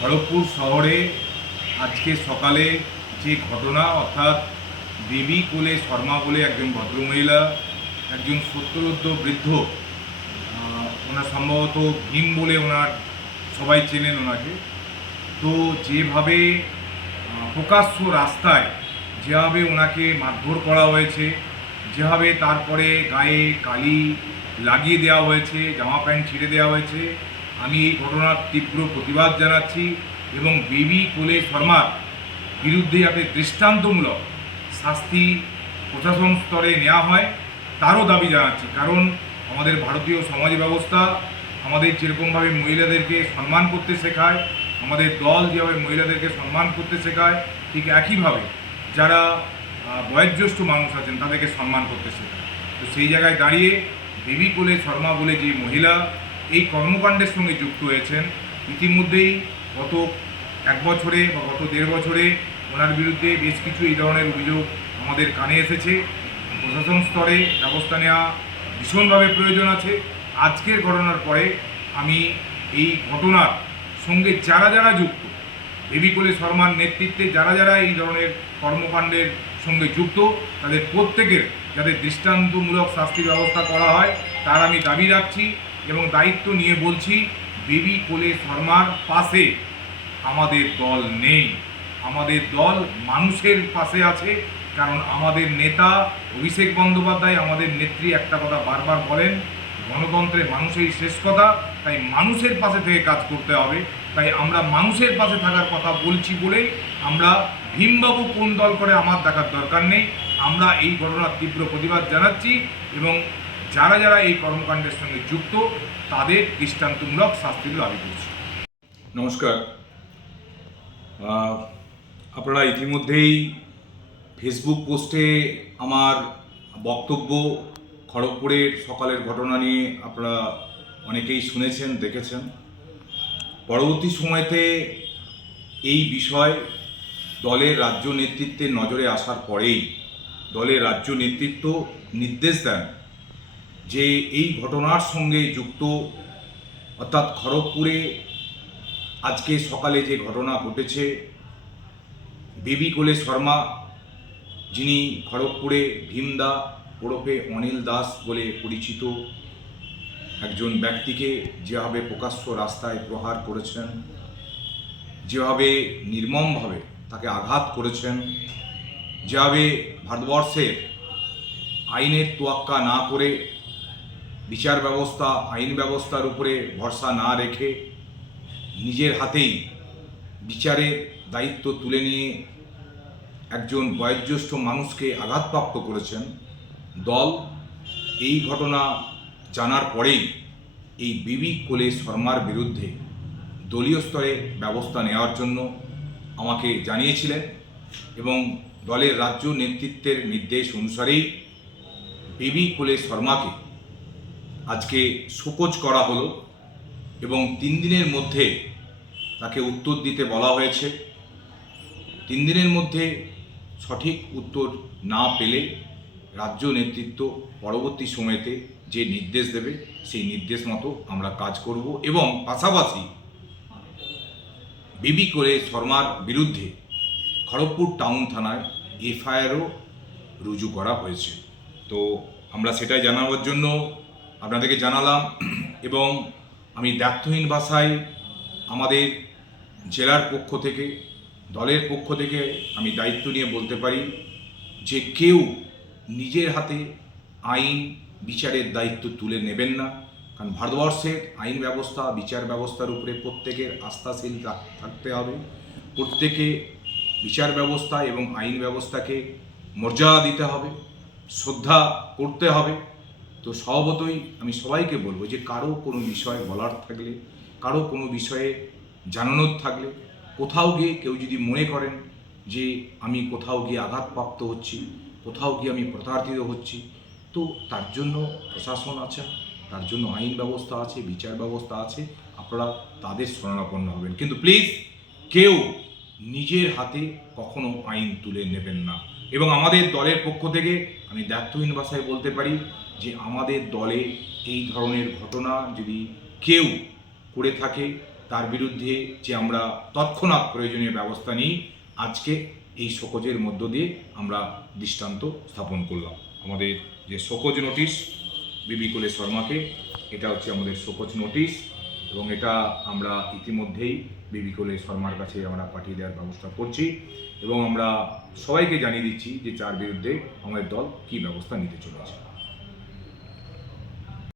খড়গপুর শহরে আজকে সকালে যে ঘটনা, অর্থাৎ দেবী কোলে শর্মা বলে একজন ভদ্রমহিলা, একজন সত্তরোদ্ধ বৃদ্ধ ওনার সম্ভবত ভীম বলে ওনার সবাই চেনেন ওনাকে। তো যেভাবে প্রকাশ্য রাস্তায় যেভাবে ওনাকে মারধর করা হয়েছে, যেভাবে তারপরে গায়ে কালি লাগিয়ে দেওয়া হয়েছে, জামা প্যান্ট ছিঁড়ে দেওয়া হয়েছে আমি এই ঘটনার তীব্র প্রতিবাদ জানাচ্ছি এবং বেবি কোলে শর্মার বিরুদ্ধে যাতে দৃষ্টান্তমূলক শাস্তি প্রশাসন স্তরে নেওয়া হয়, তারও দাবি জানাচ্ছি। কারণ আমাদের ভারতীয় সমাজ ব্যবস্থা আমাদের যেরকমভাবে মহিলাদেরকে সম্মান করতে শেখায়, আমাদের দল যেভাবে মহিলাদেরকে সম্মান করতে শেখায়, ঠিক একইভাবে যারা বয়োজ্যেষ্ঠ মানুষ আছেন তাদেরকে সম্মান করতে শেখায়। তো সেই জায়গায় দাঁড়িয়ে দেবী কোলে শর্মা বলে যে মহিলা এই কর্মকাণ্ডের সঙ্গে যুক্ত হয়েছেন। ইতিমধ্যেই গত এক বছরে বা গত দেড় বছরে ওনার বিরুদ্ধে বেশ কিছু এই ধরনের অভিযোগ আমাদের কানে এসেছে। প্রশাসন স্তরে ব্যবস্থা নেওয়া ভীষণভাবে প্রয়োজন আছে। আজকের ঘটনার পরে আমি এই ঘটনার সঙ্গে যারা যারা যুক্ত দেবীকোলে শর্মার নেতৃত্বে যারা যারা এই ধরনের কর্মকাণ্ডের সঙ্গে যুক্ত, তাদের প্রত্যেকের যাতে দৃষ্টান্তমূলক শাস্তির ব্যবস্থা করা হয়, তার আমি দাবি রাখছি। এবং দায়িত্ব নিয়ে বলছি বেবি কোলে শর্মার পাশে আমাদের দল নেই। আমাদের দল মানুষের পাশে আছে, কারণ আমাদের নেতা অভিষেক বন্দ্যোপাধ্যায়, আমাদের নেত্রী একটা কথা বারবার বলেন, গণতন্ত্রে মানুষেরই শেষ কথা, তাই মানুষের পাশে থেকে কাজ করতে হবে। তাই আমরা মানুষের পাশে থাকার কথা বলছি বলেই আমরা ভীমবাবু কোন দল করে আমার দেখার দরকার নেই। আমরা এই ঘটনার তীব্র প্রতিবাদ জানাচ্ছি এবং যারা যারা এই কর্মকাণ্ডের সঙ্গে যুক্ত, তাদের দৃষ্টান্তমূলক শাস্তির দাবি করছি। নমস্কার। আপনারা ইতিমধ্যেই ফেসবুক পোস্টে আমার বক্তব্য, খড়গপুরের সকালের ঘটনা নিয়ে আপনারা অনেকেই শুনেছেন, দেখেছেন। পরবর্তী সময়তে এই বিষয় দলের রাজ্য নেতৃত্বের নজরে আসার পরেই, দলের রাজ্য নেতৃত্ব নির্দেশ দেন যে এই ঘটনার সঙ্গে যুক্ত, অর্থাৎ খড়গপুরে আজকে সকালে যে ঘটনা ঘটেছে, বেবি কোলে শর্মা, যিনি খড়গপুরে ভীমদা ওরফে অনিল দাস বলে পরিচিত একজন ব্যক্তিকে যেভাবে প্রকাশ্য রাস্তায় প্রহার করেছেন, যেভাবে নির্মমভাবে তাকে আঘাত করেছেন, যেভাবে ভারতবর্ষের আইনের তোয়াক্কা না করে বিচার ব্যবস্থা, আইন ব্যবস্থার উপরে ভরসা না রেখে নিজের হাতেই বিচারের দায়িত্ব তুলে নিয়ে একজন বয়োজ্যেষ্ঠ মানুষকে আঘাতপ্রাপ্ত করেছেন দল। এই ঘটনা জানার পরেই এই বিবি কোলে শর্মার বিরুদ্ধে দলীয় স্তরে ব্যবস্থা নেওয়ার জন্য আমাকে জানিয়েছিলেন এবং দলের রাজ্য নেতৃত্বের নির্দেশ অনুসারেই বিবি কোলে শর্মাকে আজকে শোকজ করা হলো এবং তিন দিনের মধ্যে তাকে উত্তর দিতে বলা হয়েছে। তিন দিনের মধ্যে সঠিক উত্তর না পেলে রাজ্য নেতৃত্ব পরবর্তী সময়তে যে নির্দেশ দেবে, সেই নির্দেশ মতো আমরা কাজ করব এবং পাশাপাশি বিবি করে শর্মার বিরুদ্ধে খড়গপুর টাউন থানায় এফআইআরও রুজু করা হয়েছে। তো আমরা সেটাই জানাবার জন্য আপনাদেরকে জানালাম, এবং আমি দ্ব্যর্থহীন ভাষায় আমাদের জেলার পক্ষ থেকে, দলের পক্ষ থেকে আমি দায়িত্ব নিয়ে বলতে পারি যে কেউ নিজের হাতে আইন, বিচারের দায়িত্ব তুলে নেবেন না। কারণ ভারতবর্ষের আইন ব্যবস্থা, বিচার ব্যবস্থার উপরে প্রত্যেকের আস্থাশীল থাকতে হবে। প্রত্যেকে বিচার ব্যবস্থা এবং আইন ব্যবস্থাকে মর্যাদা দিতে হবে, শ্রদ্ধা করতে হবে। তো স্বভাবতই আমি সবাইকে বলব যে কারও কোনো বিষয়ে বলার থাকলে, কারও কোনো বিষয়ে জানানোর থাকলে, কোথাও গিয়ে কেউ যদি মনে করেন যে আমি কোথাও গিয়ে আঘাতপ্রাপ্ত হচ্ছি, কোথাও গিয়ে আমি প্রতারিত হচ্ছি, তো তার জন্য প্রশাসন আছে, তার জন্য আইন ব্যবস্থা আছে, বিচার ব্যবস্থা আছে, আপনারা তাদের শরণাপন্ন হবেন। কিন্তু প্লিজ কেউ নিজের হাতে কখনো আইন তুলে নেবেন না। এবং আমাদের দলের পক্ষ থেকে আমি দ্ব্যর্থহীন ভাষায় বলতে পারি যে আমাদের দলে এই ধরনের ঘটনা যদি কেউ করে থাকে, তার বিরুদ্ধে যে আমরা তৎক্ষণাৎ প্রয়োজনীয় ব্যবস্থা নিই, আজকে এই শোকজের মধ্য দিয়ে আমরা দৃষ্টান্ত স্থাপন করলাম। আমাদের যে শোকজ নোটিশ, বিবি কোলে শর্মাকে, এটা হচ্ছে আমাদের শোকজ নোটিশ এবং এটা আমরা ইতিমধ্যেই বিবি কোলে শর্মার কাছে আমরা পাঠিয়ে দেওয়ার ব্যবস্থা করছি এবং আমরা সবাইকে জানিয়ে দিচ্ছি যে যার বিরুদ্ধে আমাদের দল কী ব্যবস্থা নিতে চলেছে।